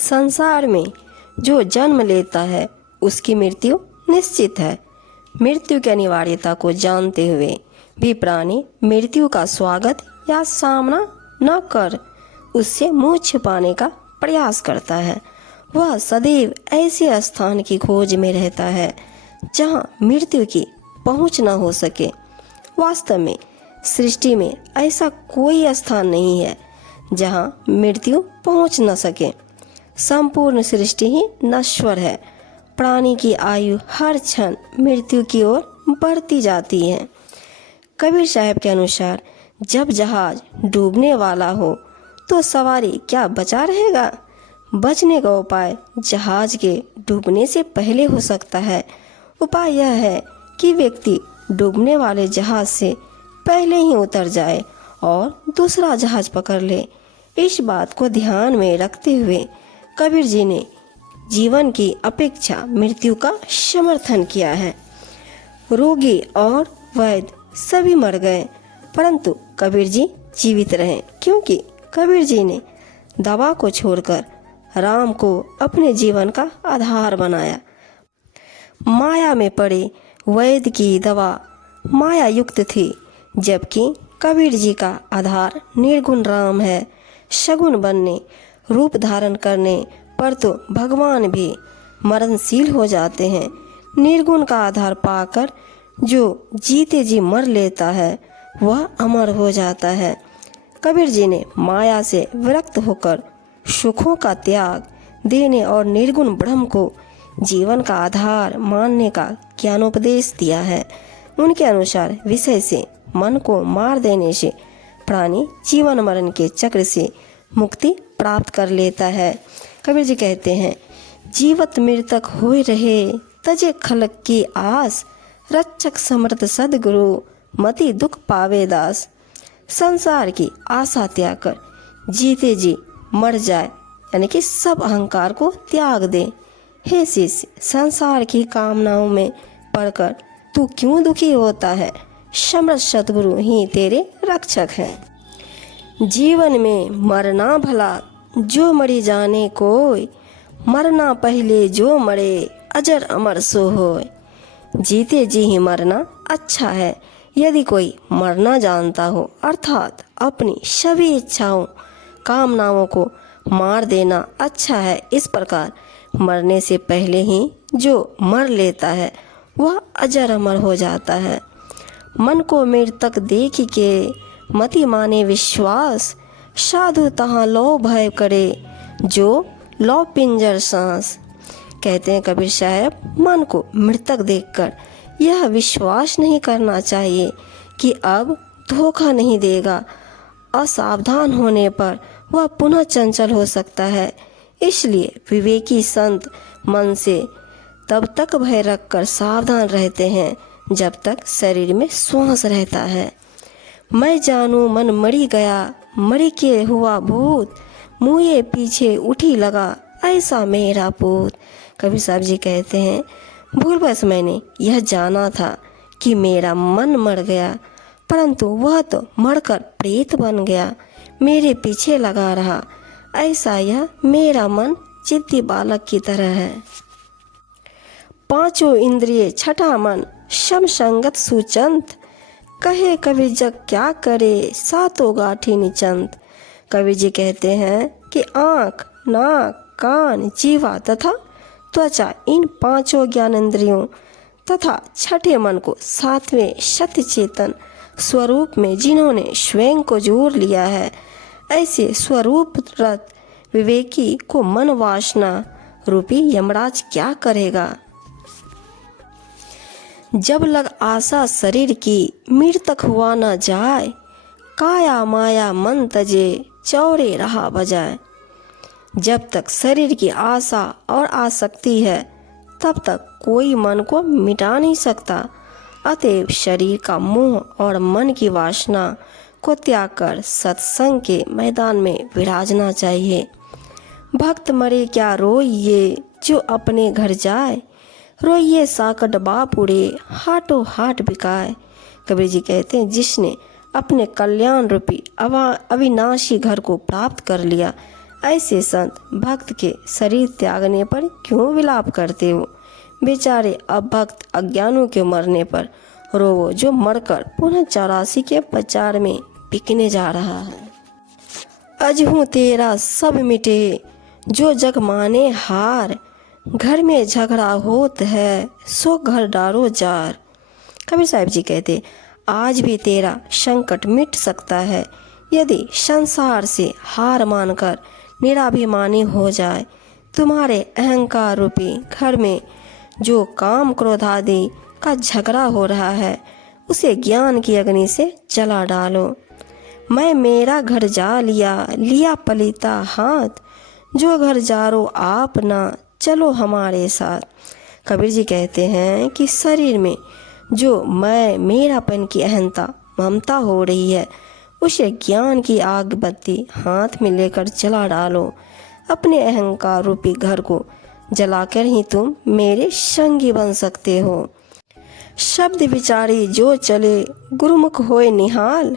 संसार में जो जन्म लेता है उसकी मृत्यु निश्चित है। मृत्यु की अनिवार्यता को जानते हुए भी प्राणी मृत्यु का स्वागत या सामना न कर उससे मुँह छिपाने का प्रयास करता है। वह सदैव ऐसे स्थान की खोज में रहता है जहाँ मृत्यु की पहुँच न हो सके। वास्तव में सृष्टि में ऐसा कोई स्थान नहीं है जहाँ मृत्यु पहुँच न सके। संपूर्ण सृष्टि ही नश्वर है। प्राणी की आयु हर क्षण मृत्यु की ओर बढ़ती जाती है। कबीर साहब के अनुसार जब जहाज डूबने वाला हो तो सवारी क्या बचा रहेगा। बचने का उपाय जहाज के डूबने से पहले हो सकता है। उपाय यह है कि व्यक्ति डूबने वाले जहाज से पहले ही उतर जाए और दूसरा जहाज पकड़ ले। इस बात को ध्यान में रखते हुए कबीर जी ने जीवन की अपेक्षा मृत्यु का समर्थन किया है। रोगी और वैद्य सभी मर गए परंतु कबीर जी जीवित रहे, क्योंकि कबीर जी ने दवा को छोड़कर राम को अपने जीवन का आधार बनाया। माया में पड़े वैद्य की दवा माया युक्त थी, जबकि कबीर जी का आधार निर्गुण राम है। सगुण बनने रूप धारण करने पर तो भगवान भी मरणशील हो जाते हैं। निर्गुण का आधार पाकर जो जीते जी मर लेता है वह अमर हो जाता है। कबीर जी ने माया से विरक्त होकर सुखों का त्याग देने और निर्गुण ब्रह्म को जीवन का आधार मानने का ज्ञानोपदेश दिया है। उनके अनुसार विषय से मन को मार देने से प्राणी जीवन मरण के चक्र से मुक्ति प्राप्त कर लेता है। कबीर जी कहते हैं, जीवत मृतक होए रहे तजे खलक की आस, रक्षक समर्थ सदगुरु मति दुख पावे दास। संसार की आशा त्याग कर जीते जी मर जाए, यानी कि सब अहंकार को त्याग दे। हे शिष्य, संसार की कामनाओं में पड़कर तू क्यों दुखी होता है। समर्थ सतगुरु ही तेरे रक्षक हैं। जीवन में मरना भला जो मरी जाने कोई, मरना पहले जो मरे अजर अमर सो होय। जीते जी ही मरना अच्छा है। यदि कोई मरना जानता हो अर्थात अपनी सभी इच्छाओं कामनाओं को मार देना अच्छा है। इस प्रकार मरने से पहले ही जो मर लेता है वह अजर अमर हो जाता है। मन को मृतक देख के मति माने विश्वास, साधु तहाँ लो भय करे जो लो पिंजर सांस। कहते हैं कबीर साहब, मन को मृतक देखकर यह विश्वास नहीं करना चाहिए कि अब धोखा नहीं देगा। असावधान होने पर वह पुनः चंचल हो सकता है। इसलिए विवेकी संत मन से तब तक भय रखकर सावधान रहते हैं जब तक शरीर में श्वास रहता है। मैं जानू मन मरी गया, मरी के हुआ भूत, मुँहे पीछे उठी लगा ऐसा मेरा पूत। कबीर साहब जी कहते हैं, भूलवश मैंने यह जाना था कि मेरा मन मर गया, परंतु वह तो मरकर प्रेत बन गया, मेरे पीछे लगा रहा। ऐसा यह मेरा मन जिद्दी बालक की तरह है। पांचों इंद्रिय छठा मन सम संगत सुचंत, कहे कबीर जग क्या करे सातों गाठी निचंत। कबीर जी कहते हैं कि आँख, नाक, कान, जीवा तथा त्वचा, इन पांचों ज्ञानेंद्रियों तथा छठे मन को सातवें सत्य चेतन स्वरूप में जिन्होंने स्वयं को जोड़ लिया है, ऐसे स्वरूप रत विवेकी को मन वासना रूपी यमराज क्या करेगा। जब लग आशा शरीर की मृतक हुआ न जाए, काया माया मन तजे चौरे रहा बजाए। जब तक शरीर की आशा और आसक्ति है तब तक कोई मन को मिटा नहीं सकता। अतएव शरीर का मोह और मन की वासना को त्याग कर सत्संग के मैदान में विराजना चाहिए। भक्त मरे क्या रोइए जो अपने घर जाए, रोइए साकट बाप उड़े हाटो हाट बिकाए। कबीर जी कहते हैं, जिसने अपने कल्याण रूपी अविनाशी घर को प्राप्त कर लिया, ऐसे संत भक्त के शरीर त्यागने पर क्यों विलाप करते हो? बेचारे अभक्त अज्ञानों के मरने पर रोवो, जो मरकर पुनः 84 के बाजार में बिकने जा रहा है। अजहू तेरा सब मिटे, जो जग माने हार, घर में झगड़ा होत है, सो घर डारो जार। कबीर साहब जी कहते, आज भी तेरा संकट मिट सकता है यदि संसार से हार मानकर निराभिमानी हो जाए। तुम्हारे अहंकार रूपी घर में जो काम क्रोध आदि का झगड़ा हो रहा है, उसे ज्ञान की अग्नि से जला डालो। मैं मेरा घर जा लिया पलीता हाथ, जो घर जारो आप ना चलो हमारे साथ। कबीर जी कहते हैं कि शरीर में जो मैं मेरापन की अहंता ममता हो रही है, उसे ज्ञान की आग बत्ती हाथ में लेकर जला डालो। अपने अहंकार रूपी घर को जलाकर ही तुम मेरे संगी बन सकते हो। शब्द विचारी जो चले गुरुमुख होए निहाल,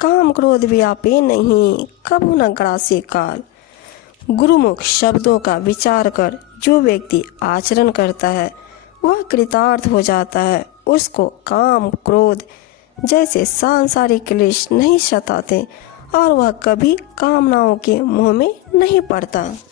काम क्रोध व्यापे नहीं कबू न ग्रासे काल। गुरुमुख शब्दों का विचार कर जो व्यक्ति आचरण करता है वह कृतार्थ हो जाता है। उसको काम क्रोध जैसे सांसारिक क्लेश नहीं सताते और वह कभी कामनाओं के मुंह में नहीं पड़ता।